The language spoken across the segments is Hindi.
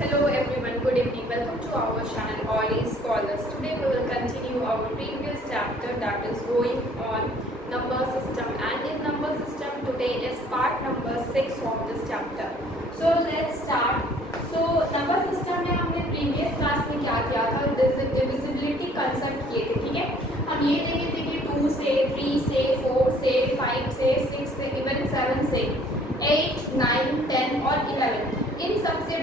Hello everyone, good evening. Welcome to our channel All is Scholars. Today we will continue our previous chapter that is going on number system, and in number system today is part number 6 of this chapter. So let's start. So number system में हमने previous class में क्या किया था, divisibility concept किए थे, ठीक है. हम ये देखे थे कि 2 से 3 से 4 से 5 से 6 से इवन 7 से 8, 9, 10 और 11 इन सबसे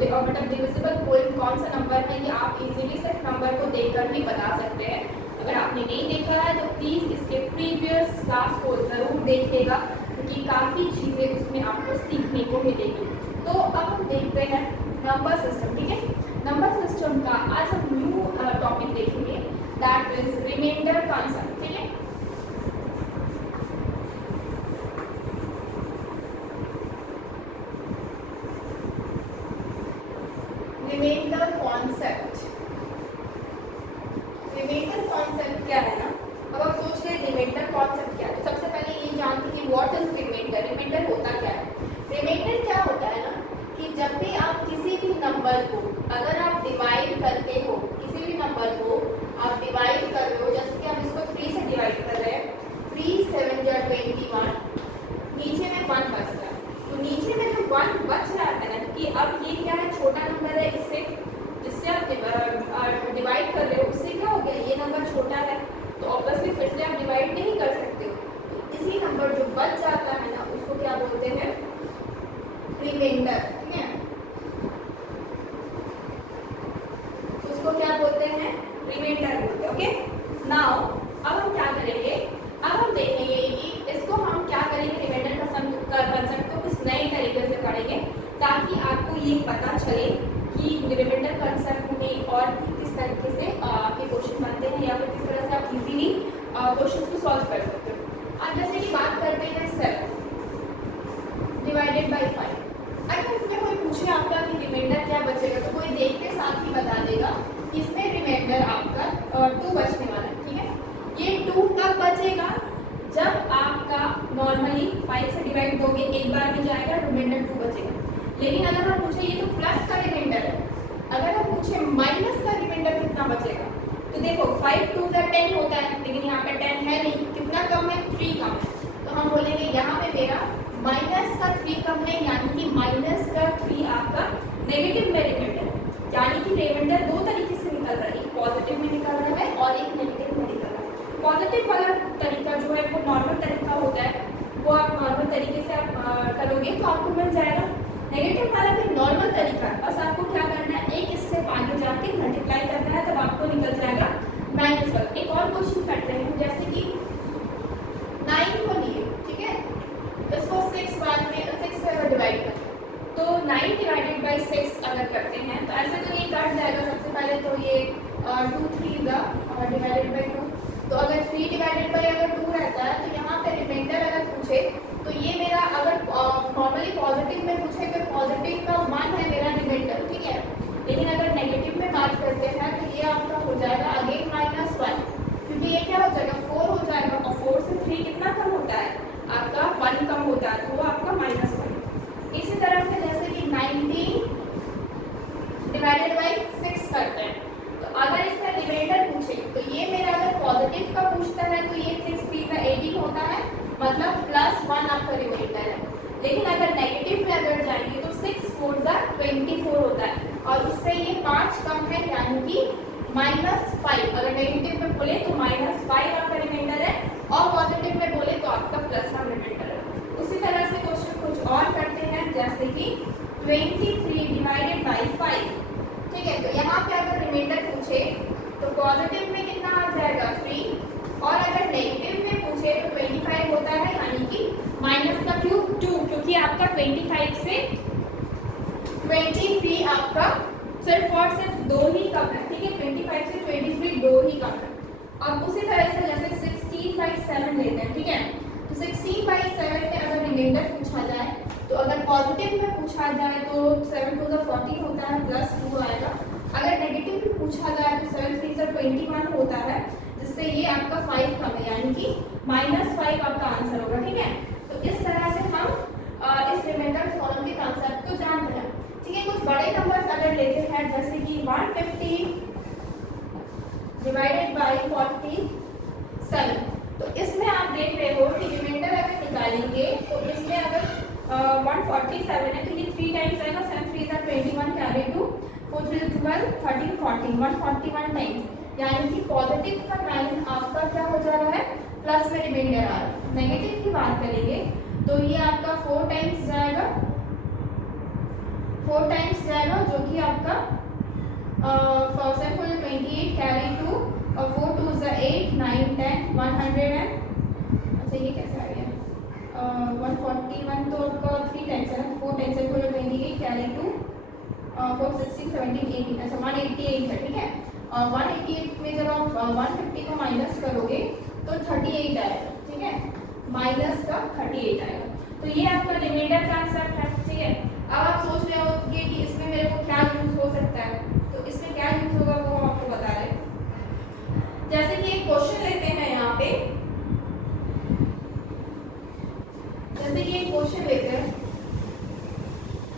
मतलब डिविजिबल कोई कौन सा नंबर है ये आप इजीली सिर्फ नंबर को देखकर ही बता सकते हैं. अगर आपने नहीं देखा है तो प्लीज़ इसके प्रीवियस क्लास को ज़रूर देखिएगा क्योंकि काफ़ी चीज़ें उसमें आपको सीखने को मिलेगी. तो अब हम देखते हैं नंबर सिस्टम, ठीक है. नंबर सिस्टम का आज हम न्यू टॉपिक देखेंगे दैट इज रिमाइंडर कॉन्सेप्ट, ठीक है. रिमाइंडर कॉन्सेप्ट क्या है ना. अब आप सोच रहे हैं रिमाइंडर कॉन्सेप्ट क्या है, तो सबसे पहले ये जानते हैं कि व्हाट इज रिमाइंडर. रिमाइंडर होता क्या है. रिमाइंडर क्या होता है ना कि जब भी आप किसी भी नंबर को अगर आप डिवाइड करते हो, किसी भी नंबर को आप डिवाइड कर रहे हो, जैसे कि हम इसको 3 से डिवाइड कर रहे हैं, 3 7 जा 21, नीचे में 1 बच रहा है. तो नीचे में जो 1 बच रहा है ना कि अब ये क्या है, छोटा नंबर है, इससे जिससे आप डिवाइड कर रहे हो उससे क्या हो गया, ये नंबर छोटा है तो ऑब्वियसली फिर से आप डिवाइड नहीं कर सकते हो. तो इसी नंबर जो बच जाता है ना उसको क्या बोलते हैं, रिमाइंडर, ठीक है. उसको क्या बोलते हैं, रिमाइंडर बोलते हैं. ओके. नाउ अब हम क्या करेंगे, अब हम देखेंगे कि इसको हम क्या करेंगे, रिमाइंडर का कंसेप्ट को किस नए तरीके से पढ़ेंगे ताकि आपको ये पता चले कि रिमाइंडर कंसेप्ट में और किस तरीके से आपके क्वेश्चन बनते हैं या फिर किस तरह से आप इजीली क्वेश्चंस को सॉल्व कर सकते हो. अब जैसे कि बात करते हैं 7 डिवाइडेड बाय 5. अगर इसमें कोई पूछे आपका कि रिमाइंडर क्या बचेगा तो कोई देखते साथ ही बता देगा कि इसमें रिमाइंडर आपका 2 बचने वाला है, ठीक है. ये 2 कब बचेगा, जब आपका नॉर्मली 5 से डिवाइड दोगे एक बार में जाएगा, रिमाइंडर 2 बचेगा. लेकिन अगर हम पूछे ये तो प्लस का रिमाइंडर है, अगर हम पूछे माइनस का रिमाइंडर कितना बचेगा तो देखो 5 2 का 10 होता है, लेकिन यहाँ पे 10 है नहीं, कितना कम है, 3 कम है. तो हम बोलेंगे यहाँ पे मेरा माइनस का 3 कम है, यानी कि माइनस का 3 आपका नेगेटिव में रिमाइंडर है. यानी कि रिमाइंडर 2 तरीके से निकल रहा है, एक पॉजिटिव में निकल रहा है और एक नेगेटिव में निकल रहा है. पॉजिटिव वाला तरीका जो है वो नॉर्मल तरीका होता है, वो आप नॉर्मल तरीके से आप करोगे तो आपको मिल जाएगा. नेगेटिव वाला भी नॉर्मल तरीका है, बस आपको क्या करना है, एक स्टेप आगे जाके मल्टीप्लाई करना है, तब आपको निकल जाएगा माइनस वाला. एक और क्वेश्चन करते हैं, जैसे कि 9 को लिए, ठीक है, इसको 6 बाद में 6 से अगर डिवाइड करें तो 9 डिवाइडेड बाई 6 अगर करते हैं तो ऐसे तो ये कट जाएगा. सबसे पहले तो ये 2 3 डिवाइडेड बाई 2. तो अगर 3 डिवाइडेड बाई अगर 2 रहता है तो यहाँ पे रिमाइंडर अगर पूछे तो ये मेरा अगर नॉर्मली पॉजिटिव में पूछे तो पॉजिटिव का 1 है मेरा रिमाइंडर, ठीक है. लेकिन अगर नेगेटिव में बात करते हैं तो ये आपका हो जाएगा अगेन -1, क्योंकि ये क्या हो जाएगा 4 हो जाएगा और 4 से 3 कितना कम होता है, आपका 1 कम होता है, तो वो आपका -1. इसी तरह से जैसे कि 19 डिवाइडेड बाई 6 करते हैं तो अगर इसका रिमाइंडर पूछे तो ये मेरा अगर पॉजिटिव का पूछता है तो ये 6 3 का 18 होता है, मतलब +1 आपका रिमाइंडर है. लेकिन अगर नेगेटिव में अगर जाएंगे तो 6 4 जा 24 होता है और उससे ये 5 कम है, यानी कि -5. अगर नेगेटिव में बोले तो -5 आपका रिमाइंडर है और पॉजिटिव में बोले तो आपका +1 रिमाइंडर है. उसी तरह से क्वेश्चन कुछ और करते हैं, जैसे कि 23 डिवाइडेड बाई 5, ठीक है. तो यहाँ पे अगर रिमाइंडर पूछे तो पॉजिटिव में कितना आ जाएगा 3 और अगर नेगेटिव में पूछे तो 25 होता है, यानी कि माइनस का क्यूब 2, क्योंकि आपका 25 से 23 आपका सिर्फ और सिर्फ 2 ही कम है, ठीक है. 25 से 23 2 ही कम है. अब उसी तरह से जैसे 16/7 लेते हैं, ठीक है. तो 16/7 में अगर रिमाइंडर पूछा जाए तो अगर पॉजिटिव में पूछा जाए तो 7 2 जा 14 होता है, +2 आएगा. अगर नेगेटिव में पूछा जाए तो 7 3 जा 21 होता है, जिससे ये आपका 5 कम है, यानी कि -5 आपका आंसर होगा, ठीक है. तो इस तरह से हम इस रिमाइंडर फॉर्म के कॉन्सेप्ट को जानते हैं, ठीक है. कुछ बड़े 150 डिवाइडेड बाई 47। तो इसमें आप देख रहे हो कि रिमाइंडर अगर निकालेंगे तो इसमें अगर 147 है तो ये 3 टाइम्स आएगा, 7 3 are 21 कैरी टू 4 3 12 13 14 141 टाइम्स, यानी कि पॉजिटिव का साइन आपका क्या हो जा रहा है, प्लस में रिमाइंडर आ रहा है। नेगेटिव की बात करेंगे तो ये आपका 4 टाइम्स जाएगा, 4 टाइम्स जाएगा जो कि आपका 28 कैरी टू और 4 2 8 9 10 100 है। अच्छा ये कैसे आ गया 141 तो आपका 3 टाइम्स है ना, 4 टाइम्स है 28 कैरी टू 4 16 17 18, अच्छा 188 है, ठीक है। 188 में जब आप 150 को माइनस करोगे तो 38 आएगा, ठीक है, माइनस का 38 आएगा। तो ये आपका रिमाइंडर कॉन्सेप्ट है, ठीक है। अब आप सोच रहे होंगे कि इसमें मेरे को क्या यूज हो सकता है, तो इसमें क्या यूज होगा वो हम आपको बता रहे हैं। जैसे कि एक क्वेश्चन लेते हैं यहाँ पे, जैसे कि एक क्वेश्चन लेते हैं,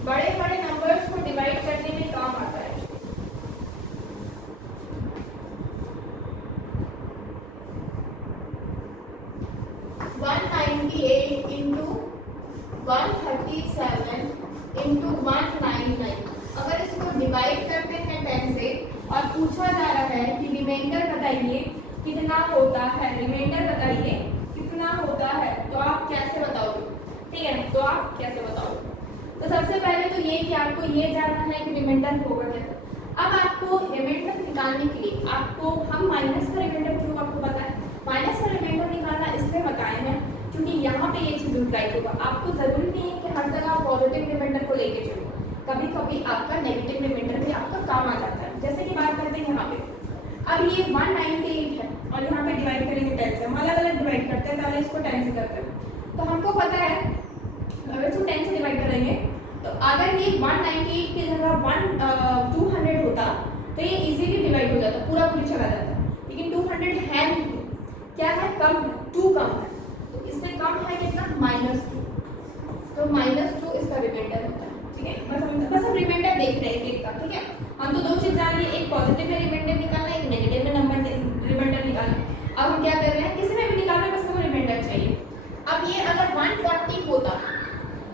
बड़े बड़े नंबर्स को डिवाइड करने में काम आता है। इंटू 137 इंटू 199, अगर इसको डिवाइड करते हैं 10 से और पूछा जा रहा है कि रिमाइंडर बताइए कितना होता है, रिमाइंडर बताइए कितना होता है, तो आप कैसे बताओगे, ठीक है, तो आप कैसे बताओगे। तो सबसे पहले तो ये कि आपको ये जानना है कि रिमाइंडर होगा कैसे। अब आपको रिमाइंडर निकालने के लिए आपको हम माइनस का रिमाइंडर क्यों आपको पता है, माइनस का रिमाइंडर निकालना इसलिए बताए हैं क्योंकि यहाँ पे ये चीज यूटिलाइज होगा। आपको जरूरी नहीं है कि हर जगह आप पॉजिटिव रिमाइंडर को लेके चलो, कभी कभी आपका नेगेटिव रिमाइंडर भी आपका काम आ जाता है। जैसे कि बात करते हैं यहाँ पे, अब ये 198 है और यहाँ पे डिवाइड करेंगे 10 से, हम अलग अलग डिवाइड करते हैं, पहले इसको 10 से करते हैं। तो हमको पता है अगर इसको 10 से डिवाइड करेंगे तो अगर ये 198 की जगह 200 होता तो ये इजीली डिवाइड हो जाता, पूरा पूरी चला जाता, लेकिन 200 है नहीं, क्या है, कम है, 2 कम है, तो इससे कम है कितना, -2, तो -2 इसका रिमाइंडर होता है, ठीक है। बस हम रिमाइंडर देख रहे हैं एक का, ठीक है। हम तो 2 चीज जान लिए, एक पॉजिटिव में रिमाइंडर निकालना, एक नेगेटिव में नंबर रिमाइंडर निकालना। अब हम क्या कर रहे हैं, किसी में भी निकालना है, बस हमें रिमाइंडर चाहिए। अब ये अगर 140 होता,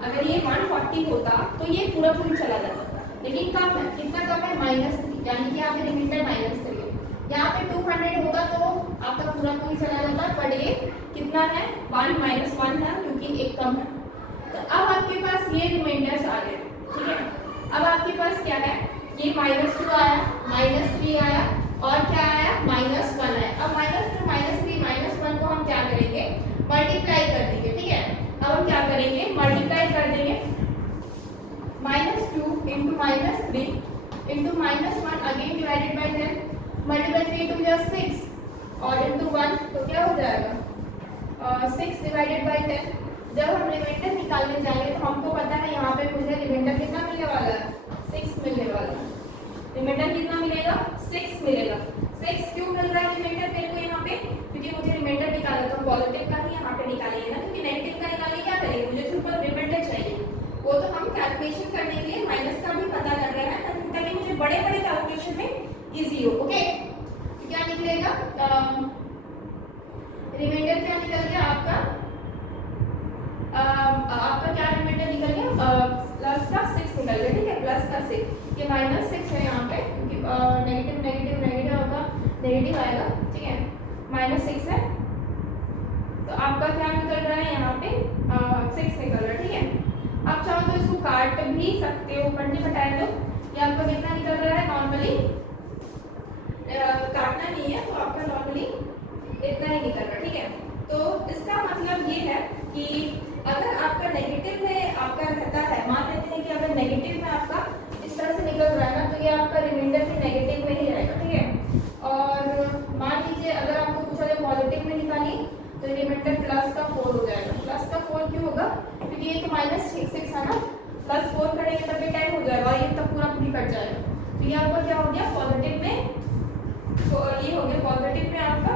अगर ये 140 होता तो ये पूरा पूरी चला जाता, लेकिन कम है, कितना कम है, -3, यानी कि यहाँ पे रिमाइंडर -3 है। यहाँ पे 200 होगा तो आपका पूरा पूरी चला जाता, पर ये कितना है, 1 - 1 है क्योंकि एक कम है। तो अब आपके पास ये रिमाइंडर्स आ गए, ठीक है। अब आपके पास क्या है, ये -2 आया, -3 आया और क्या आया, -1 आया। अब -2 -3 -1 को हम क्या करेंगे, मल्टीप्लाई कर देंगे, ठीक है। अब हम क्या करेंगे, मल्टीप्लाई कर देंगे, -2 into -3 into -1 again divided by 10, multiply 3 2 जा 6 और इंटू 1 तो क्या हो जाएगा 6 डिवाइडेड बाई 10। जब हम रिमाइंडर निकालने जाएंगे तो हमको पता है यहाँ पे मुझे रिमाइंडर कितना मिलने वाला है, 6 मिलने वाला है। रिमाइंडर कितना मिलेगा, 6 मिलेगा। 6 क्यों मिल रहा है रिमाइंडर मेरे को यहाँ पे, क्योंकि मुझे रिमाइंडर निकालना, तो पॉजिटिव का ही यहाँ पे निकालेंगे ना, क्योंकि नेगेटिव का निकालने क्या करेंगे, मुझे सिर्फ रिमाइंडर चाहिए। वो तो हम कैलकुलेशन करने के लिए माइनस का भी पता कर रहे हैं ताकि मुझे बड़े बड़े कैलकुलेशन में इजी हो, ओके। तो क्या निकलेगा, रिमाइंडर क्या निकल गया आपका, आपका क्या रिमाइंडर निकल गया, प्लस का 6 निकल गया, ठीक है, प्लस का 6। ये -6 है यहाँ पे क्योंकि नेगेटिव नेगेटिव नेगेटिव होगा, नेगेटिव आएगा, ठीक है, -6 है। तो आपका क्या निकल रहा है यहाँ पे 6 निकल रहा है, ठीक है। आप चाहो तो इसको काट भी सकते हो, पढ़ने बटाए दो। ये आपका कितना निकल रहा है, नॉर्मली काटना नहीं है तो आपका नॉर्मली इतना ही निकल रहा है, ठीक है। तो इसका मतलब ये है कि अगर आपका नेगेटिव में आपका रहता है, मान लेते हैं कि अगर नेगेटिव में आपका इस तरह से निकल रहा है ना, तो ये आपका रिमाइंडर भी नेगेटिव में ही रहेगा, ठीक है। और मान लीजिए अगर आपको पूछा जाए पॉजिटिव में निकालिए तो रिमाइंडर प्लस का 4 हो जाएगा। प्लस का 4 क्यों होगा, क्योंकि ये तो -6 है ना, +4 करेंगे तब ये 10 हो जाएगा और ये तब पूरा पूरी कट जाएगा। तो ये आपका क्या हो गया, पॉजिटिव में, तो ये हो गया पॉजिटिव में आपका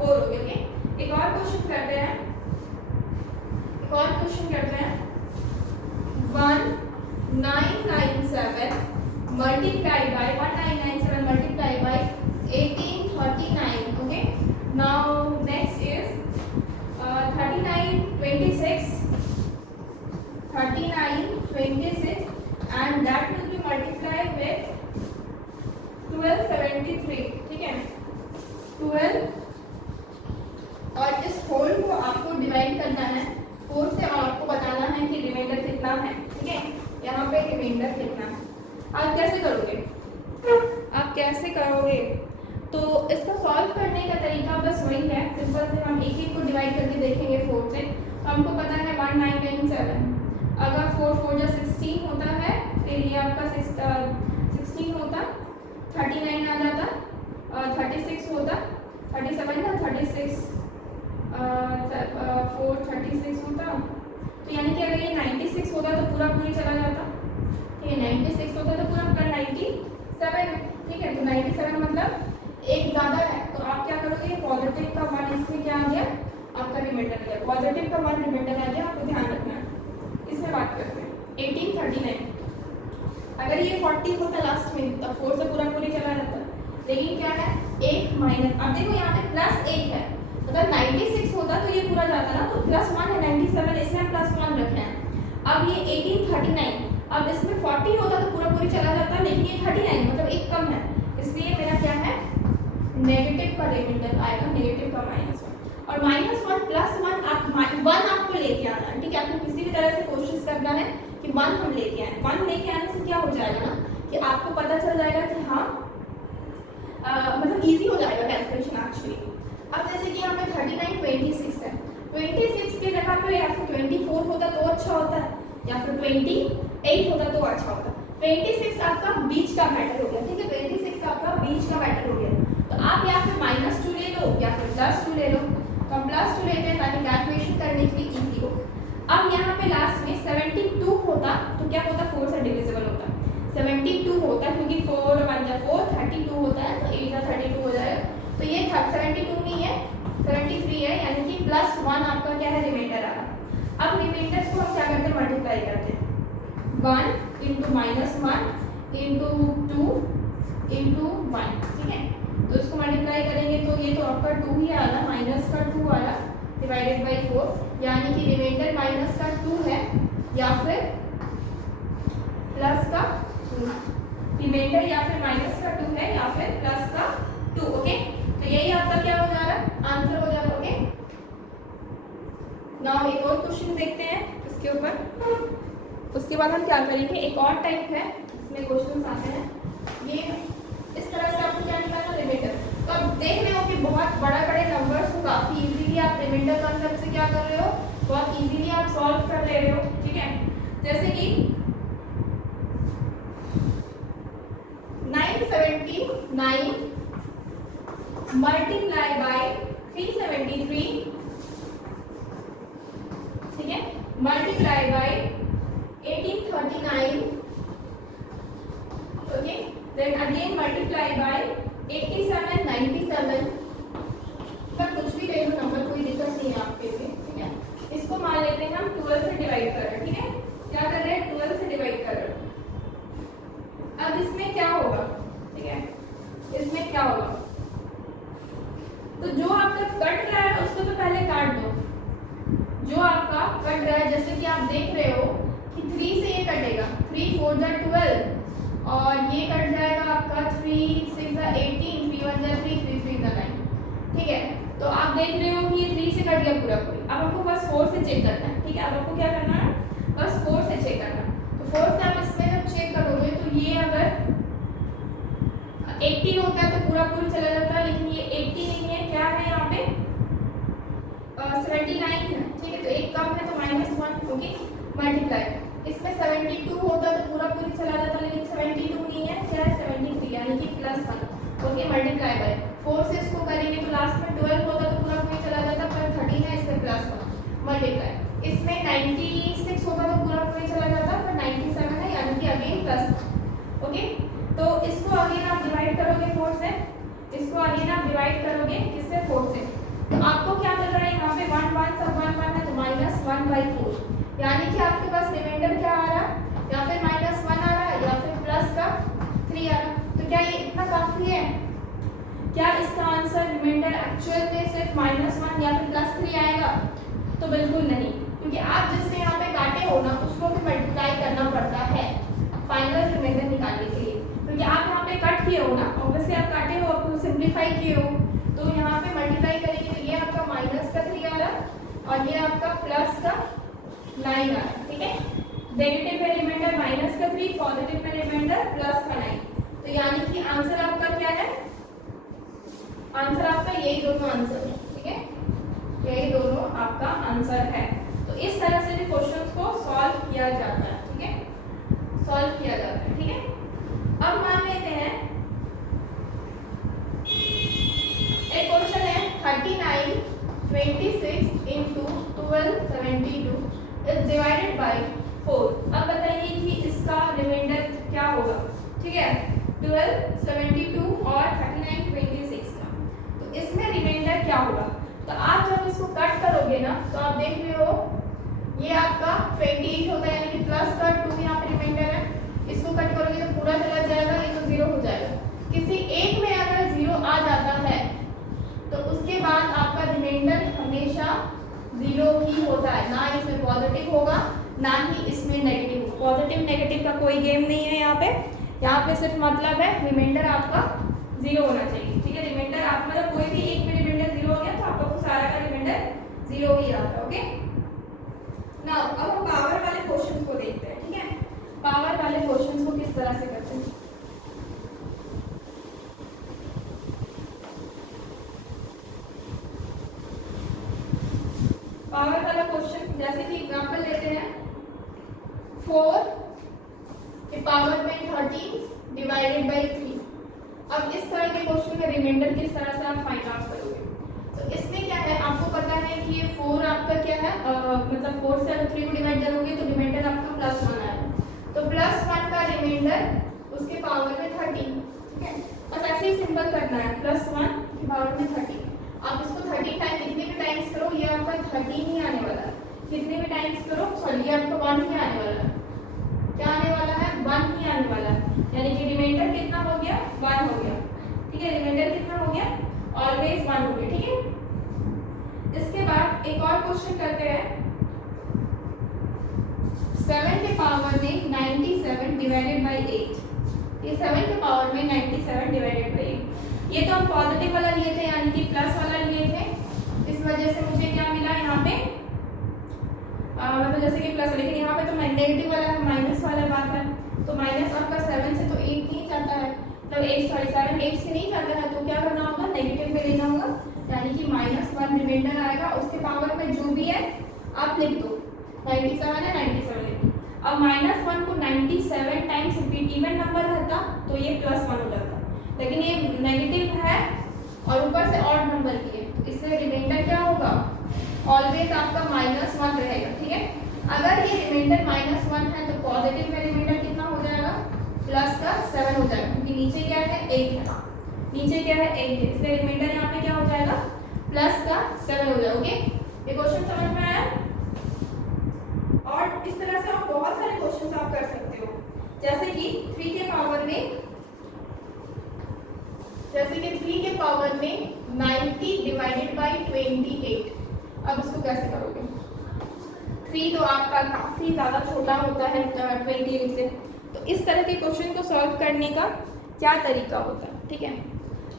4 हो गया, ओके। एक और क्वेश्चन करते हैं, 1997 multiply by 1997 3926 and that will be multiplied with 1273, ठीक है 12, और इस होल को आपको डिवाइड करना है 4 से और आपको बताना है कि रिमाइंडर कितना है, ठीक है यहाँ पे रिमाइंडर कितना है। आप कैसे करोगे तो इसको सॉल्व करने का तरीका बस वही है, सिंपल से हम एक को डिवाइड करके देखेंगे 4 से। तो हमको पता है 1997, अगर 4 4 जा 16 होता है, फिर ये आपका 16 होता, 39 आ जाता, 36 होता, 37 ना 36 4 36 होता, तो यानी कि अगर ये 96 होता तो पूरा पूरी चला जाता, ये 96 होता तो पूरा पूरा 97 है, ठीक है। तो 97 मतलब एक ज़्यादा है, तो आप क्या करोगे, पॉजिटिव का 1 इसमें क्या आ गया, आपका रिमाइंडर गया, पॉजिटिव का 1 रिमाइंडर आ गया, आपको ध्यान रखना है। इसमें बात करते हैं 1839, अगर ये 40 होता लास्ट में तो 4 से पूरा पूरी चला जाता, लेकिन क्या है एक माइनस, अब देखो यहाँ पे प्लस 1 है, अगर 96 होता तो ये पूरा जाता ना, तो +1 है 97, इसमें हम +1 रखे हैं। अब ये 1839, अब इसमें 40 होता तो पूरा पूरी चला जाता, लेकिन ये 39 मतलब एक कम है, इसलिए मेरा क्या है नेगेटिव का रिमाइंडर आएगा, नेगेटिव का -1, और -1 +1 आप 1 आपको लेके आना है, ठीक है। आपको किसी भी तरह से कोशिश करना है कि 1 हम लेके आए, 1 लेके आने से क्या हो जाएगा ना कि आपको पता चल जाएगा कि हाँ मतलब इजी हो जाएगा कैलकुलेशन एक्चुअली। अब जैसे कि यहाँ पे 39 26 है, 26 की जगह पे या फिर 24 होता तो अच्छा होता है, या फिर 28 होता तो अच्छा होता। 26 आपका बीच का मैटर हो गया, ठीक है 26 आपका बीच का मैटर हो गया, तो आप या फिर -2 ले लो या फिर +2 ले लो, तो हम +2 लेते हैं ताकि कैलकुलेशन करने के लिए इजी हो। अब यहाँ पे लास्ट में 72 होता तो क्या होता, 4 से डिविजिबल होता, 72 होता क्योंकि 4 1 जा 4 32 होता है, तो 8 जा 32 हो जाएगा, तो ये 72 नहीं है 73 है, यानी कि +1 आपका क्या है रिमाइंडर आ रहा। अब रिमाइंडर को हम क्या करते हैं, मल्टीप्लाई करते हैं, 1 × -1 × 2 × 1, ठीक है। तो इसको मल्टीप्लाई करेंगे तो ये तो आपका 2 ही आ रहा, -2 आ रहा डिवाइडेड बाई 4, यानी कि रिमाइंडर -2 है या फिर प्लस का 2, रिमाइंडर या फिर -2 है या फिर +2, ओके। तो यही आपका क्या हो जा रहा है, आंसर हो जा रहा है, ओके। नाउ एक और क्वेश्चन देखते हैं इसके ऊपर, उसके बाद हम क्या करेंगे, एक और टाइप है इसमें क्वेश्चंस आते हैं, ये इस तरह से आपको क्या निकालना, रिमाइंडर। तो आप देख रहे हो कि बहुत बड़े नंबर्स को काफ़ी इजीली आप रिमाइंडर कॉन्सेप्ट से क्या कर रहे हो, बहुत इजीली आप सॉल्व कर ले रहे हो, ठीक है। जैसे कि 979 मल्टीप्लाई बाय 373, ठीक है, multiply by 1839, okay, then again multiply by 8797, पर कुछ भी ले लो नंबर, कोई दिक्कत नहीं है आपके लिए, ठीक है। इसको मान लेते हैं हम 12 से डिवाइड कर रहे हैं, ठीक है, क्या कर रहे हैं 12 से डिवाइड कर रहे हैं। अब इसमें क्या होगा, ठीक है, इसमें क्या होगा, तो जो आपका कट रहा है उसको तो पहले काट दो, जो आपका कट रहा है, जैसे कि आप देख रहे हो कि 3 से ये कटेगा, 3 4 जा 12, और ये कट जाएगा आपका 3 6 जा 18, 3 1 जा 3, 3 3 जा 9, ठीक है। तो आप देख रहे हो कि ये 3 से कट गया पूरा पूरी, अब आपको बस 4 से चेक करना है, ठीक है। अब आपको क्या करना है, बस 4 से चेक करना है, तो 4 से आप इसमें जब चेक करोगे तो ये अगर 80 होता है तो पूरा पूरी चला जाता है, लेकिन ये 80 नहीं है, क्या है यहाँ पे 79 है, ठीक है, तो एक कम है तो -1, ओके, मल्टीप्लाई, इसमें 72 होता तो पूरा पूरी चला जाता, लेकिन 72 नहीं है, क्या है 73, यानी कि +1, ओके, मल्टीप्लाई बाय 4 से इसको करेंगे तो लास्ट में 12 होता तो पूरा पूरी चला जाता, पर 13 है इसमें +1, मल्टीप्लाई, इसमें 96 होता तो पूरा पूरी चला जाता, पर 97 है, यानी कि अगेन +1, ओके। तो इसको अगेन आप डिवाइड करोगे 4 से, इसको अगेन आप डिवाइड करोगे किससे, 4 से, तो आपको क्या मिल रहा है यहाँ पे 1 1 सब 1 1 है, तो -1/4, यानी कि आपके पास रिमाइंडर क्या आ रहा, या फिर -1 आ रहा है या फिर +3 आ रहा। तो क्या ये इतना काफी है, क्या इसका आंसर रिमाइंडर एक्चुअल में सिर्फ -1 या फिर +3 आएगा, तो बिल्कुल नहीं, क्योंकि आप जिससे यहाँ पे काटे हो ना उसको भी मल्टीप्लाई करना पड़ता है फाइनल रिमाइंडर निकालने के लिए। क्योंकि आप यहाँ पे कट किए हो ना, ऑब्वियसली आप काटे हो, आपको सिंप्लीफाई किए हो, तो यहाँ पे मल्टीप्लाई करेंगे तो ये आपका माइनस का 3 आ रहा और ये आपका प्लस का 9 आ रहा। ठीक है, नेगेटिव में रिमाइंडर माइनस का 3, पॉजिटिव में रिमाइंडर प्लस का 9। तो यानी कि आंसर आपका क्या है, आंसर आपका यही दोनों आंसर है। ठीक है, यही दोनों आपका आंसर है। तो इस तरह से भी क्वेश्चंस को सॉल्व किया जाता है। ठीक है, सॉल्व किया जाता है। ठीक है, अब मान लेते हैं एक क्वेश्चन है 39 26 into 12 72 इज डिवाइडेड बाय 4। अब बताइए कि इसका रिमाइंडर क्या होगा। ठीक है, 12 72 और 39 26 का, तो इसमें रिमाइंडर क्या होगा। तो आप जब इसको कट करोगे ना तो आप देख रहे हो ये आपका 28 होता है, यानी कि प्लस का 2 यहाँ पे रिमाइंडर है। इसको कट करोगे तो पूरा चला जाएगा, ये तो 0 हो जाएगा। किसी एक में अगर 0 आ जाता है तो उसके बाद आपका रिमाइंडर हमेशा 0 ही होता है, ना इसमें पॉजिटिव होगा ना ही इसमें नेगेटिव। पॉजिटिव नेगेटिव का कोई गेम नहीं है यहाँ पे सिर्फ मतलब है रिमाइंडर आपका 0 होना चाहिए। ठीक है, रिमाइंडर आप मतलब कोई भी एक में रिमाइंडर 0 हो गया तो आपका सारा का रिमाइंडर 0 ही आता है। ओके, नाउ अब हम पावर वाले क्वेश्चन को देखते हैं। ठीक है, पावर वाले क्वेश्चन को किस तरह से करते हैं। पावर वाला क्वेश्चन जैसे कि एग्जांपल लेते हैं 4 के पावर में 13 डिवाइडेड बाय 3। अब इस तरह के क्वेश्चन में रिमाइंडर किस तरह से आप फाइंड आउट करोगे। तो इसमें क्या है, आपको पता है कि ये 4 आपका क्या है, मतलब 4 से अगर 3 को डिवाइड करोगे तो रिमाइंडर आपका +1 आएगा। तो +1 का रिमाइंडर उसके पावर में 13। ठीक है, बस ऐसे ही सिंपल करना है, +1 की पावर में 13। आप इसको 13 टाइम कितने भी टाइम्स करो ये आपका 13 ही आने वाला है। कितने भी टाइम्स करो सॉरी ये आपका 1 ही आने वाला है। क्या आने वाला है, 1 ही आने वाला है। यानी कि रिमाइंडर कितना हो गया, 1 हो गया। ठीक है, रिमाइंडर कितना हो गया, ऑलवेज 1 हो गया। ठीक है, इसके बाद एक और क्वेश्चन करते हैं 7 के पावर में 97 डिवाइडेड बाय 8। ये 7 के पावर में 97 डिवाइडेड बाय 8, ये तो हम पॉजिटिव वाला लिए थे यानी कि प्लस वाला लिए थे, इस वजह से मुझे क्या मिला यहाँ पे मतलब जैसे कि प्लस, लेकिन यहाँ पे तो नेगेटिव वाला है, माइनस वाला बात है। तो माइनस आपका 7 से तो 8 नहीं जाता है, मतलब 7 8 से नहीं जाता है, तो क्या करना होगा, नेगेटिव में लेना होगा, यानी कि -1 रिमाइंडर आएगा। उसके पावर में जो भी है आप लिख दो, 97 है 97 लिख दो। अब -1 को 97 टाइम्स रिपीट इवन नंबर रहता तो ये +1 हो जाता, लेकिन ये नेगेटिव है और ऊपर से ऑड नंबर की है, तो इसलिए रिमाइंडर क्या होगा, ऑलवेज आपका -1 रहेगा। ठीक है, अगर ये रिमाइंडर -1 है तो पॉजिटिव में रिमाइंडर कितना हो जाएगा, प्लस का 7 हो जाएगा, क्योंकि नीचे क्या है 8 है, नीचे क्या है 8 है, इसलिए रिमाइंडर यहाँ पे क्या हो जाएगा, प्लस का 7 हो जाएगा। ओके, ये क्वेश्चन समझ में आया। और इस तरह से आप बहुत सारे क्वेश्चन आप कर सकते हो, जैसे कि 3 के पावर में 90 डिवाइडेड बाय 28। अब इसको कैसे करोगे, 3 तो आपका काफी ज्यादा छोटा होता है 28 से, तो इस तरह के क्वेश्चन को सॉल्व करने का क्या तरीका होता है। ठीक है,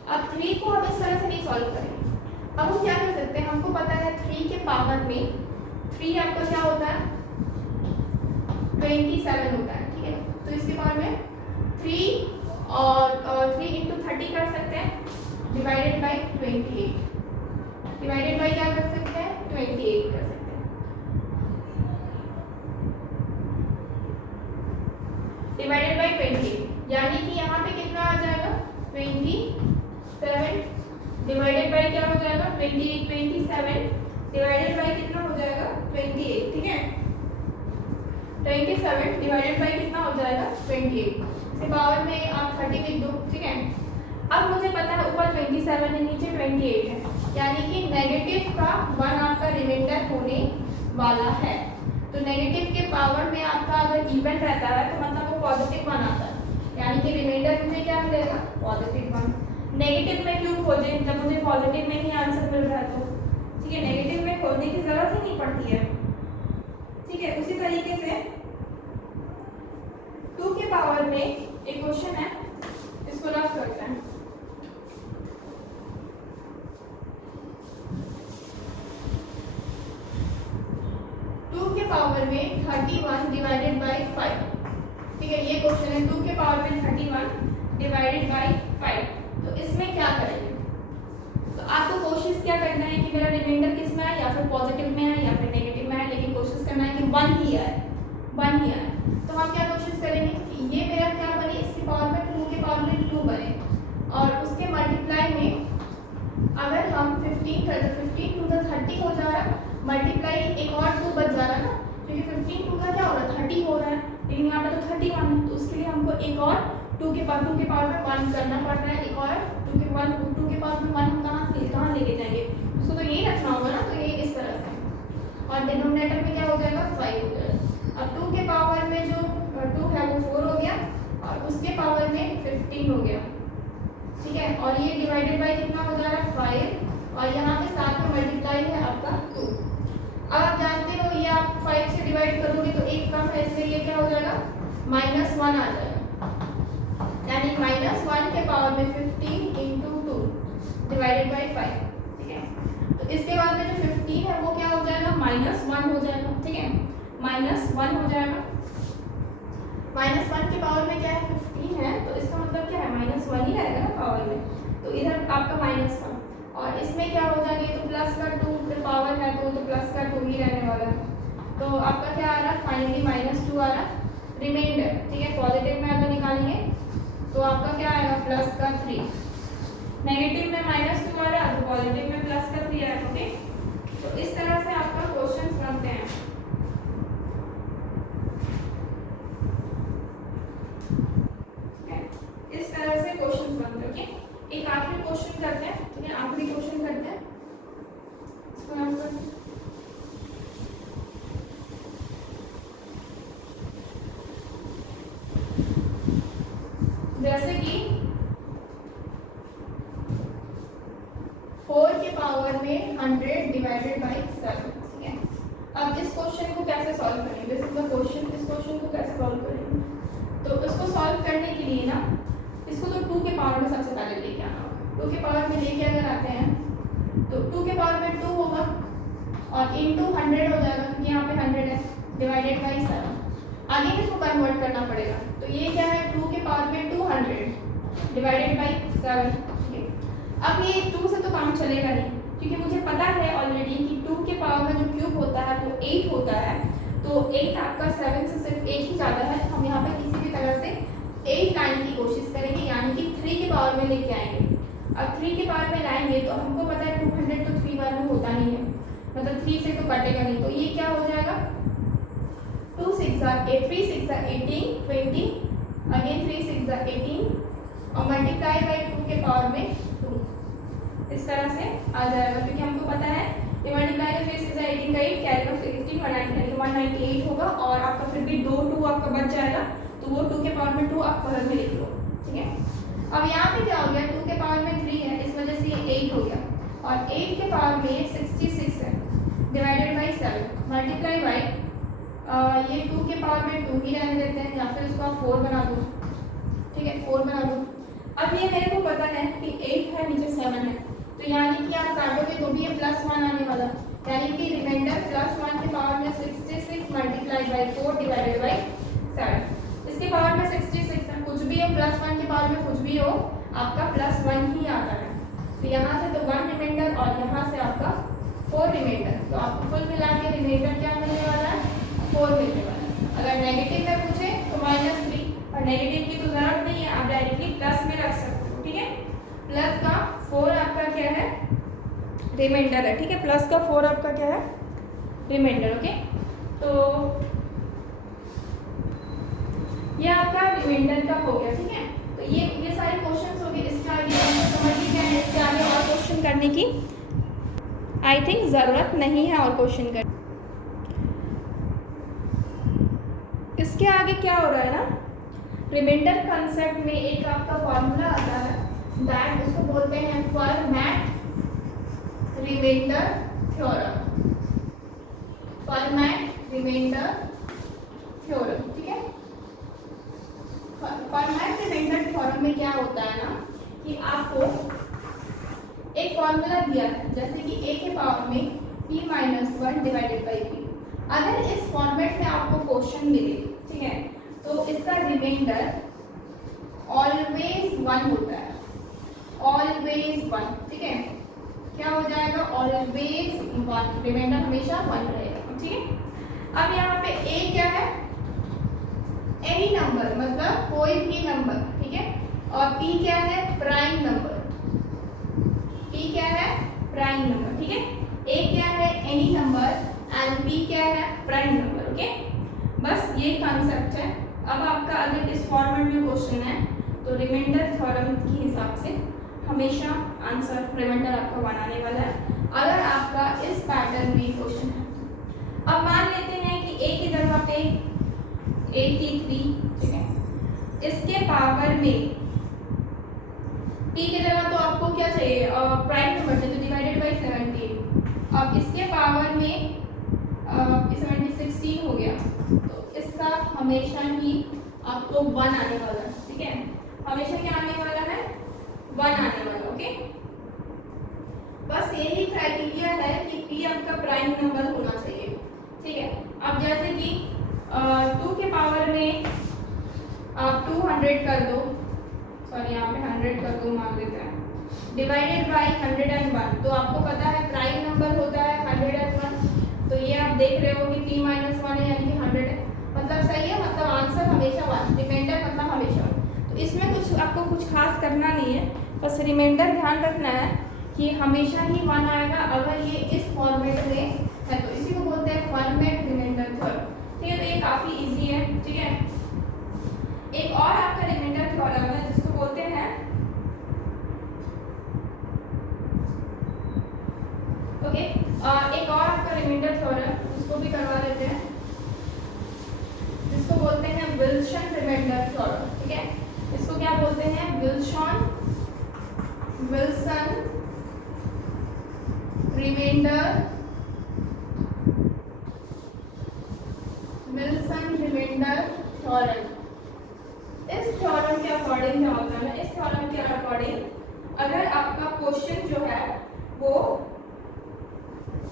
अब 3 को हम इस तरह से नहीं सॉल्व करेंगे। अब हम क्या कर सकते हैं, हमको पता है 3 के पावर में 3 आपका क्या होता है 27 होता है। ठीक है, तो इसके पावर में 3 और 3 into 30 कर सकते हैं, डिवाइडेड बाय 28, डिवाइडेड बाय क्या कर सकते हैं 28 कर सकते हैं, डिवाइडेड बाय 28, यानी कि यहाँ पे कितना आ जाएगा 27 डिवाइडेड बाय क्या हो जाएगा 28, 27 डिवाइडेड बाय कितना हो जाएगा 28। ठीक है, 27 डिवाइडेड बाय कितना हो जाएगा 28, इसके पावर में आप 30 लिख दो। ठीक है, अब मुझे पता है ऊपर 27 है नीचे 28 है, यानी कि नेगेटिव का 1 आपका रिमाइंडर होने वाला है। तो नेगेटिव के पावर में आपका अगर इवन रहता है तो मतलब वो पॉजिटिव 1 आता है, यानी कि रिमाइंडर मुझे क्या मिलेगा पॉजिटिव 1। नेगेटिव में क्यों खोजें जब मुझे पॉजिटिव में ही आंसर मिल रहा है, तो ठीक है नेगेटिव में खोजने की जरूरत ही नहीं पड़ती है। ठीक है, उसी तरीके से 2 के पावर में एक क्वेश्चन है, इसको रफ करते हैं। पावर में 31 डिवाइडेड बाई 5, ठीक है, ये क्वेश्चन है 2 के पावर में 31 डिवाइडेड बाई 5। तो इसमें क्या करेंगे, तो आपको कोशिश क्या करना है कि मेरा रिमाइंडर किस में आए, या फिर पॉजिटिव में आए या फिर नेगेटिव में आए, लेकिन कोशिश करना है कि 1 ही आए, 1 ही आए। तो हम क्या कोशिश करेंगे कि ये मेरा क्या बने, इसकी पावर में 2 के पावर में 2 बने, और उसके मल्टीप्लाई में अगर हम 15 कर दे, 15 टू द 30 हो जा रहा है, मल्टीप्लाई एक और 2 बच जा रहा है ना, क्योंकि 15 टू का क्या हो रहा है 30 हो रहा है, लेकिन यहाँ पे तो 31 है, तो उसके लिए हमको एक और 2 के पावर में 1 करना पड़ रहा है, एक और 2 के पावर में 1 हम कहाँ लेके जाएंगे, उसको तो यही रखना होगा ना, तो ये इस तरह से, और डिनोमिनेटर में क्या हो जाएगा 5 हो जाएगा। अब 2 के पावर में जो 2 है वो 4 हो गया, और उसके पावर में 15 हो गया, ठीक है, और ये डिवाइडेड बाई कितना हो जा रहा है 5, और यहाँ पे साथ में मल्टीप्लाई है आपका 2। अब आप जानते हो ये आप 5 से डिवाइड करोगे तो एक कम है, इसलिए ये क्या हो जाएगा -1 आ जाएगा, यानी -1 के पावर में 15 इंटू 2 डिवाइडेड बाई 5, ठीक है। तो इसके बाद में जो 15 है वो क्या हो जाएगा -1 हो जाएगा, ठीक है, -1 हो जाएगा। -1 के पावर में क्या है 15 है, तो इसका मतलब क्या है -1 ही रहेगा ना पावर में, तो इधर आपका -1, और इसमें क्या हो जाएगा, ये तो प्लस का 2 फिर पावर है तो प्लस का 2 ही रहने वाला है, तो आपका क्या आ रहा है फाइनली -2 आ रहा है रिमाइंडर, ठीक है। पॉजिटिव में अगर निकालेंगे तो आपका क्या आएगा प्लस का 3, नेगेटिव में -2 आ रहा है तो पॉजिटिव में प्लस का 3 आएगा, ओके। तो इस तरह से आपका क्वेश्चन बनते हैं। इस तरह से क्वेश्चन बनते हैं, ओके। एक आखिरी क्वेश्चन करते हैं, ठीक है, आखिरी क्वेश्चन करते हैं, इसको नाम करते हैं जैसे कि 4 के पावर में 100 डिवाइडेड बाई 7, ठीक है। अब इस क्वेश्चन को कैसे सॉल्व करेंगे, दिस इज द क्वेश्चन, इस क्वेश्चन को कैसे सॉल्व करेंगे, तो इसको सॉल्व करने के लिए ना इसको तो 2 के पावर में सबसे पहले लेके आना होगा। 2 के पावर में लेके अगर आते हैं तो 2 के पावर में 2 होगा और इंटू 100 हो जाएगा, क्योंकि यहाँ पे 100 है, डिवाइडेड बाई 7। आगे भी इसको कन्वर्ट करना पड़ेगा, तो ये क्या है 2 के पावर में 200 डिवाइडेड बाई 7, ठीक है। अब ये 2 से तो काम चलेगा नहीं, क्योंकि मुझे पता है ऑलरेडी कि 2 के पावर में जो क्यूब होता है वो 8 होता है, तो 8 आपका 7 से सिर्फ 1 ही ज़्यादा है, हम यहाँ पे किसी भी तरह से 8 लाने की कोशिश करेंगे, यानी कि 3 के पावर में लेके आएंगे। अब 3 के पावर में लाएंगे तो हमको पता है 200 तो 3 बार में होता नहीं है, मतलब 3 से तो कटेगा नहीं, तो ये क्या हो जाएगा 2 6 8 3 6 18 20, अगेन 3 6 18 और मल्टीप्लाई बाई 2 के पावर में 2, इस तरह से आ जाएगा, क्योंकि हमको पता है ये मल्टीप्लाई का 3 6 18 का 8 कैरी ऑफ 16 198 होगा, और आपका फिर भी 2 आपका बच जाएगा, तो वो 2 के पावर में 2 आप पहले में लिख लो, ठीक है। अब यहाँ पे क्या हो गया 2 के पावर में 3 है, इस वजह से ये 8 हो गया, और 8 के पावर में 66 है डिवाइडेड बाई 7 मल्टीप्लाई बाई ये 2 के पावर में 2 ही रहने देते हैं, या फिर इसको आप 4 बना दो, ठीक है, 4 बना दो। अब ये मेरे को पता है कि 8 है नीचे 7 है, तो यानी कि आप काटोगे तो भी ये +1 आने वाला, यानी कि रिमाइंडर +1 के पावर में 66 मल्टीप्लाई बाई 4 डिवाइडेड बाई 7, इसके पावर में 66 है, कुछ भी हो +1 के पावर में कुछ भी हो आपका +1 ही आता है, तो यहाँ से तो 1 रिमाइंडर और यहाँ से आपका 4 रिमाइंडर, तो आपको कुल मिला के रिमाइंडर क्या मिलने वाला है 4 मिलने वाला है। अगर नेगेटिव में पूछे तो -3, और नेगेटिव की तो जरूरत नहीं है, आप डायरेक्टली प्लस में रख सकते हो, ठीक है। प्लस का 4 आपका क्या है रिमाइंडर है, ठीक है, प्लस का 4 आपका क्या है रिमाइंडर, ओके। तो ये आपका रिमाइंडर का हो गया, ठीक है। तो ये सारे क्वेश्चंस हो गए, इसके आगे समझ लीजिए, इसके आगे और क्वेश्चन करने की आई थिंक ज़रूरत नहीं है, और क्वेश्चन कर इसके आगे क्या हो रहा है ना, रिमाइंडर कंसेप्ट में एक आपका फॉर्मूला आता है, दैट उसको बोलते हैं Fermat remainder theorem, Fermat remainder theorem, ठीक है। फर्मेट रिमाइंडर थ्योरम में क्या होता है ना कि आपको एक फॉर्मूला दिया है, जैसे कि a के पावर में p - 1 डिवाइडेड बाई p। अगर इस फॉर्मेट में आपको क्वेश्चन मिले, ठीक है, तो इसका रिमाइंडर ऑलवेज 1 होता है, ऑलवेज 1, ठीक है। क्या हो जाएगा? ऑलवेज 1, रिमाइंडर हमेशा 1 रहेगा, ठीक है। अब यहाँ पे a क्या है? एनी नंबर, मतलब कोई भी नंबर, ठीक है। और p क्या है? Prime number. p क्या है? प्राइम नंबर, ठीक है। a क्या है? एनी नंबर एंड p क्या है? Prime number, okay. बस ये कॉन्सेप्ट है। अब आपका अगर इस फॉर्मेट में क्वेश्चन है तो रिमाइंडर थ्योरम के हिसाब से हमेशा आंसर रिमाइंडर आपका 1 आने वाला है, अगर आपका इस पैटर्न में क्वेश्चन है। अब मान लेते हैं कि a की जगह पे 83, ठीक है, इसके पावर में p की जगह तो आपको क्या चाहिए? प्राइम नंबर चाहिए, तो डिवाइडेड बाई 17। अब इसके पावर में 16 हो गया, तो इसका हमेशा ही आपको 1 आने वाला है, ठीक है। हमेशा क्या आने वाला है? 1 आने वाला, ओके। बस यही क्राइटेरिया है कि p आपका प्राइम नंबर होना चाहिए, ठीक है। अब जैसे कि 2 के पावर में आप 200 कर दो, सॉरी यहाँ पे 100 कर दो, मान लेते हैं, डिवाइडेड बाई 101, तो आपको पता है प्राइम नंबर होता है 101। तो ये आप देख रहे हो कि p - 1 है, यानी कि 100 है, मतलब सही है, मतलब आंसर हमेशा 1, रिमाइंडर मतलब हमेशा 1। तो इसमें आपको कुछ खास करना नहीं है, बस रिमाइंडर ध्यान रखना है कि हमेशा ही 1 आएगा अगर ये इस फॉर्मेट में है, तो इसी को बोलते हैं फॉर्मेट रिमाइंडर थ्योरम, ठीक है। तो ये काफ़ी इजी है, ठीक है। एक और आपका रिमाइंडर थ्योरम है जिसको बोलते हैं ओके, एक और आपका रिमाइंडर थ्योरम, उसको भी करवा लेते हैं, जिसको बोलते हैं विल्सन रिमाइंडर थ्योरम, ठीक है। इसको क्या बोलते हैं? Wilson remainder theorem. इस थ्योरम के अकॉर्डिंग क्या होता है ना, इस थ्योरम के अकॉर्डिंग अगर आपका क्वेश्चन जो है वो,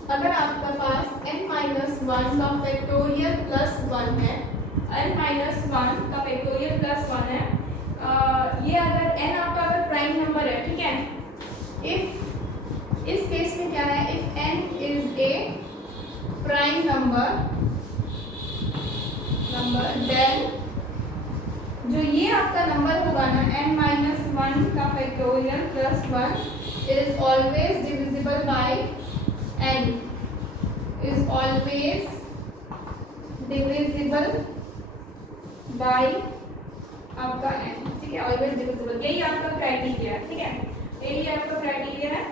अगर आपका पास n-1 का फैक्टोरियल प्लस 1 है, n-1 का फैक्टोरियल प्लस 1 है, ये अगर n आपका अगर प्राइम नंबर है, ठीक है। इफ इस केस में क्या है, if n is a prime number then जो ये आपका नंबर होगा ना, n-1 का factorial plus 1 is always divisible by n, is always divisible by आपका n, ठीक है, ऑलवेज डिविजिबल, यही आपका क्राइटेरिया है, ठीक है, यही आपका क्राइटेरिया है।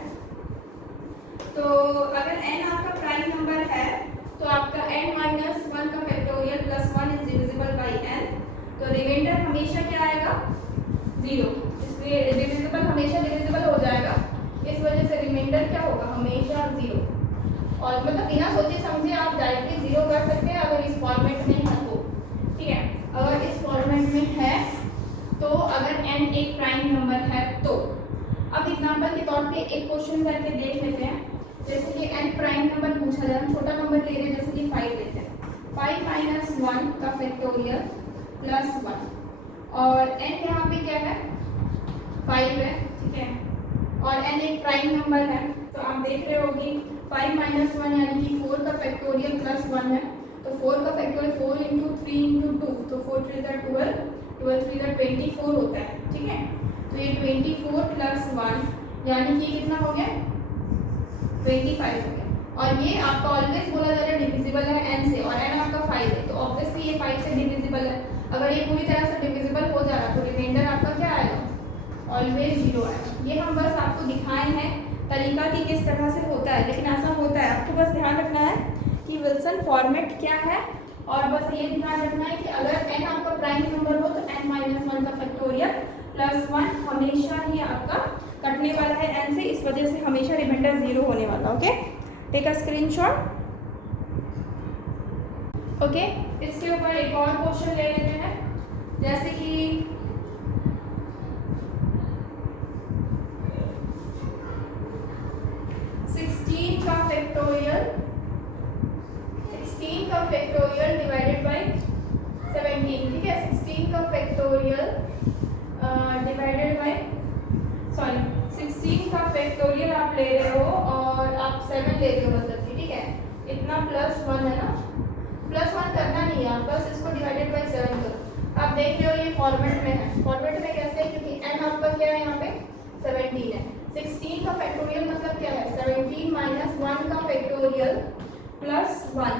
तो अगर n आपका प्राइम नंबर है तो आपका n-1 का factorial plus 1 is divisible by n, तो रिमाइंडर हमेशा क्या आएगा? 0, इसलिए डिविजिबल हमेशा डिविजिबल हो जाएगा, इस वजह से रिमाइंडर क्या होगा? हमेशा 0। और मतलब बिना सोचे समझे आप डायरेक्टली 0 कर सकते हैं अगर इस फॉर्मेट में है तो, ठीक है। अगर इस फॉर्मेट में है तो, अगर n एक प्राइम नंबर है तो। अब एग्जांपल के तौर पे एक क्वेश्चन करके देख लेते हैं, जैसे कि n प्राइम नंबर पूछा जाए, छोटा नंबर ले रहे हैं, जैसे कि 5 लेते हैं, 5 - 1 का फैक्टोरियल प्लस 1, और n यहाँ पे क्या है? 5 है, ठीक है, और n एक प्राइम नंबर है, तो आप देख रहे हो कि 5 - 1 यानी कि 4 का फैक्टोरियल प्लस 1 है, तो 4 का फैक्टोरियल 4 × 3 × 2, तो 4 × 3 = 12, 12 × 3 = 24 होता है, ठीक है। तो ये 24 प्लस 1 यानी कि कितना हो गया? 25 हो गया। और ये आपका ऑलवेज बोला जा रहा है डिविजिबल है n से, और n आपका 5 है, तो ऑब्वियसली ये 5 से डिविजिबल है। अगर ये पूरी तरह से डिविजिबल हो जा रहा तो रिमाइंडर आपका क्या आएगा? ऑलवेज 0 आएगा। ये हम बस आपको दिखाए हैं तरीका कि किस तरह से होता है, लेकिन ऐसा होता है। आपको बस ध्यान रखना है कि विल्सन फॉर्मेट क्या है, और बस ये ध्यान रखना है कि अगर n आपका प्राइम नंबर हो तो n-1 का फैक्टोरियल प्लस 1 हमेशा ही आपका कटने वाला है n से, इस वजह से हमेशा रिमाइंडर 0 होने वाला। Okay, take a screenshot. Okay, इसके ऊपर एक और क्वेश्चन ले लेते हैं, जैसे कि 16 का फैक्टोरियल डिवाइडेड बाय 17, ठीक है। 16 का फैक्टोरियल डिवाइडेड बाय 16 का फैक्टोरियल आप ले रहे हो और आप 7 ले रहे हो, मतलब कि ठीक है, इतना +1 है ना, +1 करना नहीं है, आप बस इसको डिवाइडेड बाय 7 करो। आप देख रहे हो ये फॉर्मेट में है, फॉर्मेट में कैसे है, क्योंकि n आपका क्या है यहाँ पे 17 है। 16 का फैक्टोरियल मतलब क्या है, 17 - 1 का फैक्टोरियल +1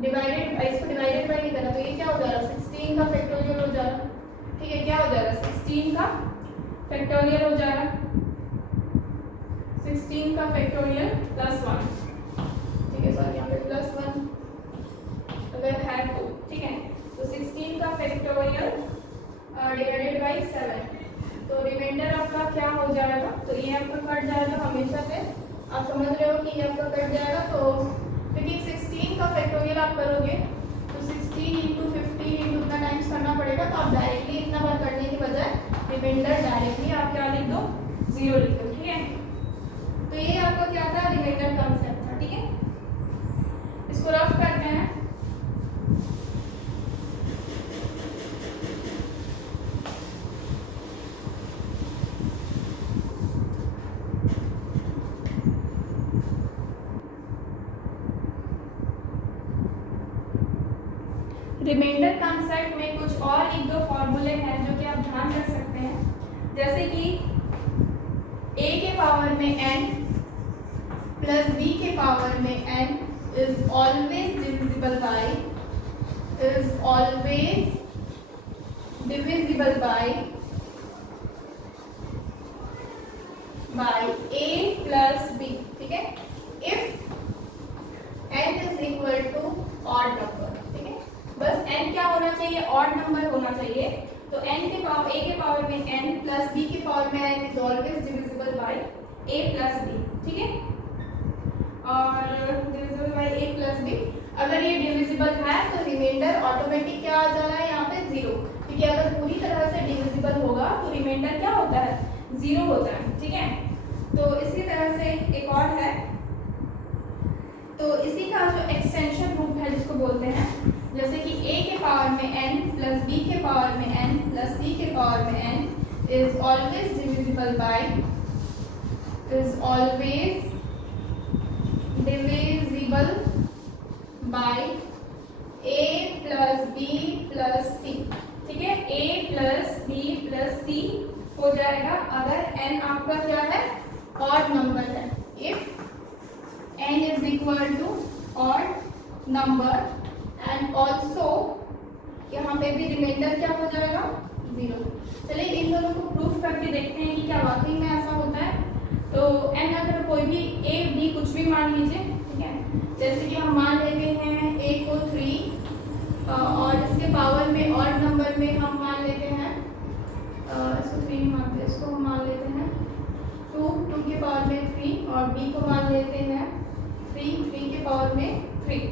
डिवाइडेड, इसको डिवाइडेड बाय नहीं करना, तो ये क्या हो जा रहा है, 16 का फैक्टोरियल हो जा रहा, ठीक है। क्या हो जा रहा है, 16 का फैक्टोरियल हो जा रहा, 16 का फैक्टोरियल +1, ठीक है, सॉरी यहाँ पे +1 अगर है तो, ठीक है। तो 16 का फैक्टोरियल डिवाइडेड बाय 7, तो रिमाइंडर आपका क्या हो जाएगा, तो ये आपका कट जाएगा हमेशा से, आप समझ रहे हो कि ये आपका कट जाएगा। तो क्योंकि 16 का फैक्टोरियल आप करोगे तो 16 × 15 उतना टाइम्स करना पड़ेगा, तो आप डायरेक्टली इतना बार करने की बजाय रिमाइंडर डायरेक्टली आप क्या लिख दो, 0 लिख दो, ठीक है। तो ये आपका क्या था, रिमाइंडर कॉन्सेप्ट था, ठीक है। इसको रफ करते हैं। रिमाइंडर कॉन्सेप्ट में कुछ और 1-2 फॉर्मूले हैं जो कि आप ध्यान रख सकते हैं, जैसे कि a के पावर में n प्लस b के पावर में n is always divisible by a plus b, ठीक है, if n is equal to odd number, ठीक है। बस n क्या होना चाहिए, ऑड नंबर होना चाहिए। तो n के पावर a के पावर में n प्लस b के पावर में n is always divisible by a plus b, ठीक है, और divisible by a plus b। अगर ये डिविजिबल है तो रिमाइंडर ऑटोमेटिक क्या आ जा रहा है यहाँ पे 0, क्योंकि अगर पूरी तरह से डिविजिबल होगा तो रिमाइंडर क्या होता है, 0 होता है, ठीक है। तो इसी तरह से एक और है, तो इसी का जो एक्सटेंशन रूप है जिसको बोलते हैं, जैसे कि a के पावर में n प्लस b के पावर में n प्लस c के पावर में n is always divisible by a plus b plus c, ठीक है, a plus b plus c हो जाएगा अगर n आपका क्या है, ऑड नंबर है। If n is equal to odd number and also यहाँ पे भी रिमाइंडर क्या हो जाएगा, 0। चलिए इन दोनों को प्रूफ करके देखते हैं कि क्या वाकई में ऐसा होता है। तो n अगर कोई भी a b कुछ भी मान लीजिए, ठीक है, जैसे कि हम मान लेते हैं a को 3 और इसके पावर में ऑड नंबर में हम मान लेते हैं, इसको 3 मानते, इसको हम मान लेते हैं 2 के पावर में 3 और b को मान लेते हैं 3 के पावर में 3,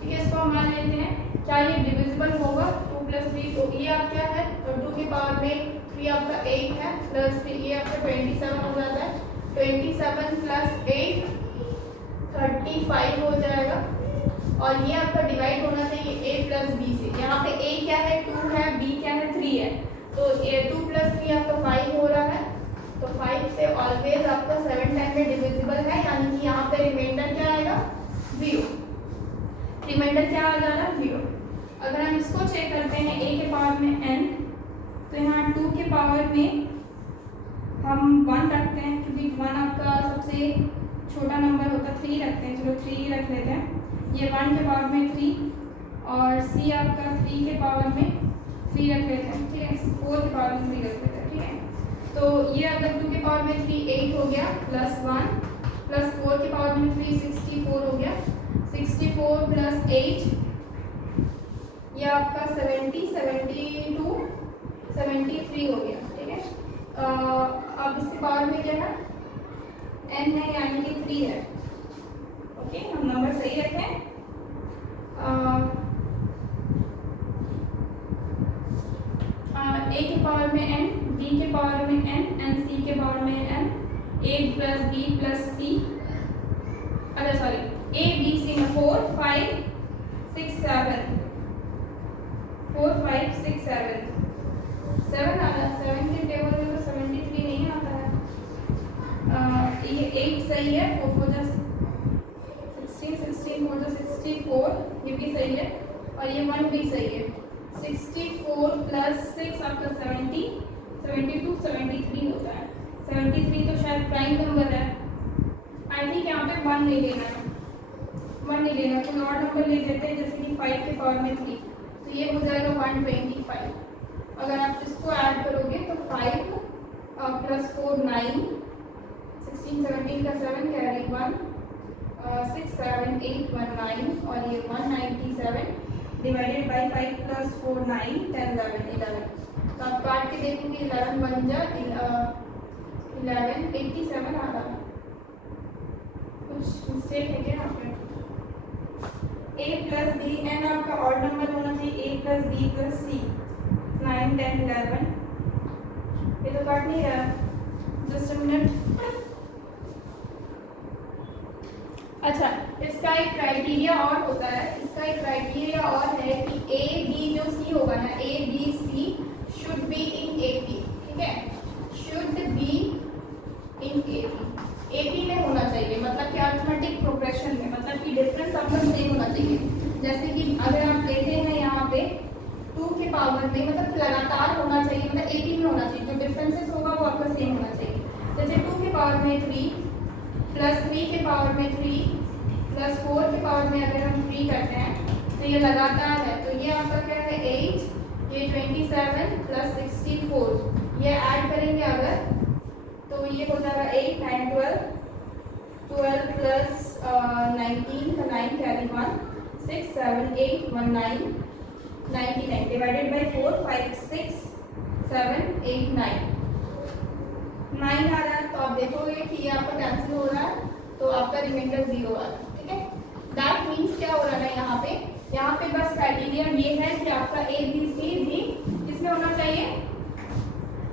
ठीक है, इसको हम मान लेते हैं। क्या ये डिविजिबल होगा, 2 + 3, तो ये आप क्या है, तो 2 के पावर में 3 आपका 8 है, प्लस 3 ये आपका 27 हो जाता है, 27 + 8 35 हो जाएगा, और ये आपका डिवाइड होना चाहिए a प्लस b से। यहाँ पे a क्या है, 2 है, b क्या है, 3 है, तो ये 2 + 3 आपका 5 हो रहा है, तो 5 से ऑलवेज आपका 7 टाइम में डिविजिबल है, यानी कि यहाँ पे रिमाइंडर क्या आएगा, 0। रिमाइंडर क्या आ जा रहा है, 0। अगर हम इसको चेक करते हैं a के पावर में n, तो यहाँ 2 के पावर में हम 1 रखते हैं, क्योंकि 1 आपका सबसे छोटा नंबर होता है, 3 रखते हैं, चलो 3 रख लेते हैं। ये 1 के पावर में 3 और c आपका 3 के पावर में 3 रख लेते हैं, ठीक है, 4 के पावर में 3 रख लेते हैं, ठीक है। तो ये अगर 2 के पावर में 3 8 हो गया, प्लस 1 प्लस 4 के पावर में 3 64 हो गया, 64 + 8 ये आपका 70 72 73 हो गया, ठीक है। अब इसके पावर में क्या है, n है, यानी कि 3 है, ओके, हम नंबर सही रखें। पावर में n, b के पावर में n एंड c के पावर में n, a plus b plus c, अच्छा सॉरी a b c में 4 5 6 7 4 5 6 7 7 आ रहा है। 7 के टेबल में तो 73 नहीं आता है। ये 8 सही है, 4 4 जा 16 16 4 जा 64, ये भी सही है और ये 1 भी सही है। 64 प्लस 6 आपका 70, 72 73 होता है। 73 तो शायद प्राइम नंबर है। आई थिंक यहाँ पे 1 नहीं लेना है, 1 नहीं लेना, कोई और नंबर ले लेते हैं जैसे कि 5 के पावर में 3, तो ये हो जाएगा 125। अगर आप इसको ऐड करोगे तो 5 प्लस 4 9, 16 17 का 7 कैरी 1, 6 7 8 1 9 और ये 197 डिवाइडेड बाई 5 प्लस 4 9 10 11 11। तो आप काट के देखोगे 11 बन जा 11 87 आ रहा है। कुछ मिस्टेक है क्या यहाँ पे? a प्लस बी एन आपका ऑड नंबर होना चाहिए, a plus B plus C 9 10 11। ये तो काट नहीं रहा, जस्ट अ मिनट। अच्छा, इसका एक क्राइटेरिया और होता है, इसका एक क्राइटेरिया और है कि ए बी जो सी होगा ना, A B C should be in A P, ठीक है, should be in A P में होना चाहिए, मतलब कि अरिथमेटिक प्रोग्रेशन में, मतलब कि डिफरेंस आपका सेम होना चाहिए। जैसे कि अगर आप लेते हैं यहाँ पे 2 के पावर में, मतलब लगातार होना चाहिए, मतलब ए पी में होना चाहिए, जो डिफरेंसेस होगा वो आपका सेम होना चाहिए। जैसे 2 के पावर में 3 प्लस 3 के पावर में 3 प्लस 4 के पावर में अगर हम 3 करते हैं तो ये लगातार है, तो ये आपका क्या है 8, ये 27 प्लस 64, ये ऐड करेंगे अगर तो ये हो जाएगा 8 9 12 प्लस 19 का 9 कैरी 1, 6 7 8 1 9 99 डिवाइडेड बाई 4 5 6 7 8 9 9 आ रहा है। तो आप देखोगे कि ये आपका कैंसिल हो रहा है, तो आपका रिमाइंडर 0 आ रहा है, ठीक है। दैट मीन्स क्या हो रहा है यहाँ पे बस क्राइटेरिया ये है कि आपका ए बी सी भी किसमें होना चाहिए,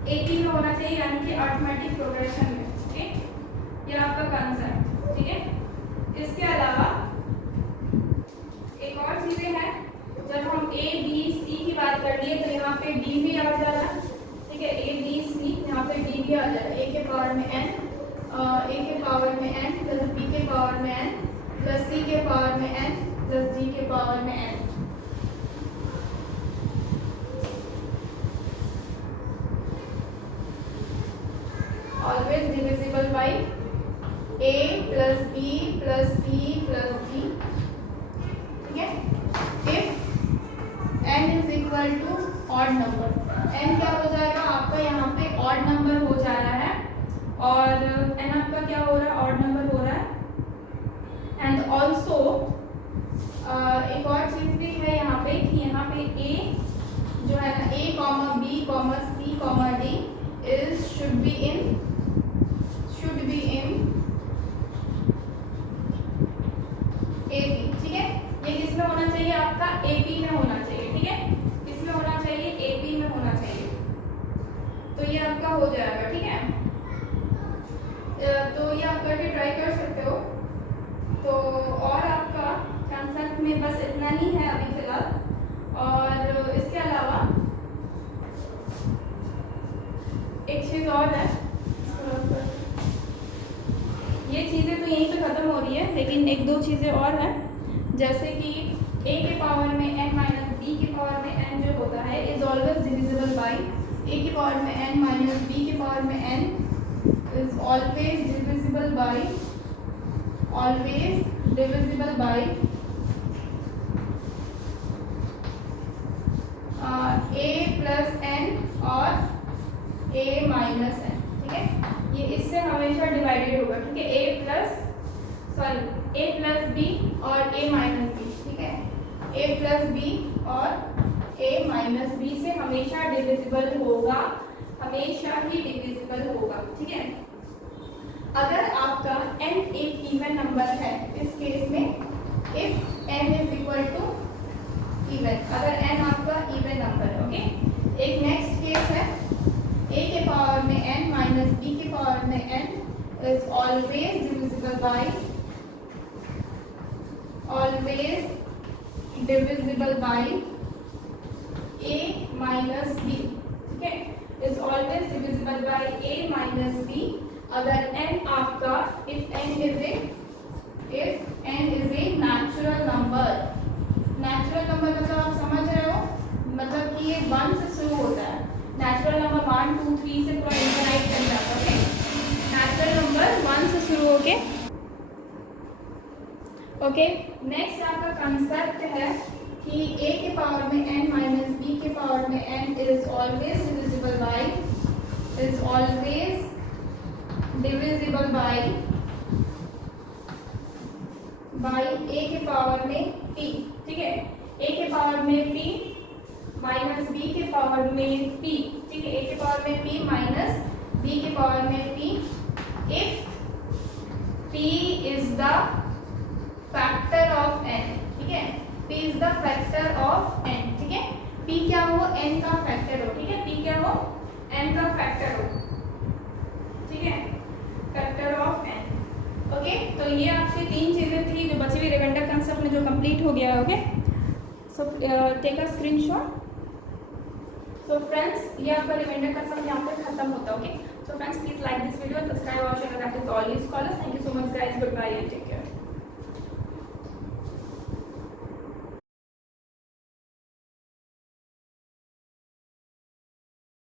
ए पी में होना चाहिए, यानी कि अरिथमेटिक प्रोग्रेशन में, ठीक। ये आपका कंसेप्ट, ठीक है। इसके अलावा एक और चीजें हैं, जब हम ए बी सी की बात कर लिए तो यहाँ पे डी भी आ जा रहा है, ठीक है, ए बी सी यहाँ पे डी भी आ जा रहा है, ए के पावर में n, ए के पावर में n प्लस बी के पावर में n प्लस सी के पावर में n प्लस डी के पावर में n। Always divisible by a plus b plus c plus d, ठीक है। If n is equal to odd number, n क्या हो जाएगा आपका यहाँ पे ऑड नंबर हो जा रहा है, और n आपका क्या हो रहा है, ऑड नंबर हो रहा है। एंड ऑल्सो एक और चीज भी है यहाँ पे कि यहाँ पे a जो है ना, a comma b comma c comma d is should be in AP, ठीक है। ये किसमें होना चाहिए आपका, AP में होना चाहिए, ठीक है, किसमें होना चाहिए, AP में होना चाहिए। तो ये आपका हो जाएगा, ठीक है। तो ये आप करके ट्राई कर सकते हो। तो और आपका कंसेप्ट में बस इतना ही है अभी फिलहाल, और इसके अलावा एक चीज़ और है, ये चीज़ें तो यहीं पे ख़त्म हो रही है, लेकिन एक दो चीज़ें और हैं, जैसे कि a के पावर में n माइनस b के पावर में n जो होता है is always divisible by a के पावर में n माइनस b के पावर में n is always divisible by a plus n और a माइनस n, ठीक है। ये इससे हमेशा डिवाइडेड होगा, ठीक है, a प्लस b और a माइनस b, ठीक है, a प्लस b और a माइनस b से हमेशा डिविजिबल होगा, हमेशा ही डिविजिबल होगा, ठीक है। अगर आपका n एक इवन नंबर है, इस केस में if n is equal to even, अगर n आपका इवन नंबर है, ओके। एक नेक्स्ट केस है always divisible by a minus B, ठीक है, is always divisible by a minus B अगर n आपका if n is a natural number मतलब आप समझ रहे हो, मतलब कि ये 1 से शुरू होता है, नेचुरल नंबर 1 2 3 से पूरा इनफाइनाइट तक जाता है, नेचुरल नंबर 1 से शुरू होके, ओके। नेक्स्ट आपका कंसेप्ट है कि a के पावर में n माइनस b के पावर में n is always divisible by a के पावर में p, ठीक है, a के पावर में p माइनस b के पावर में p, ठीक है, a के पावर में p माइनस b के पावर में p if p is the factor of n, ठीक है, p is the factor of n, ठीक है, p क्या हो, n का फैक्टर हो, ठीक है, p क्या हो, n का फैक्टर हो, ठीक है, फैक्टर ऑफ n, ओके। तो ये आपकी 3 चीजें थी जो बची हुई रिमाइंडर कंसेप्ट में जो कंप्लीट हो गया है, okay. So take a screenshot. So friends, ये आपका रिमाइंडर कंसेप्ट यहाँ पे खत्म होता है, okay. So friends, please like this video, subscribe और share that is all you scholars. Thank you so much guys, goodbye and take care.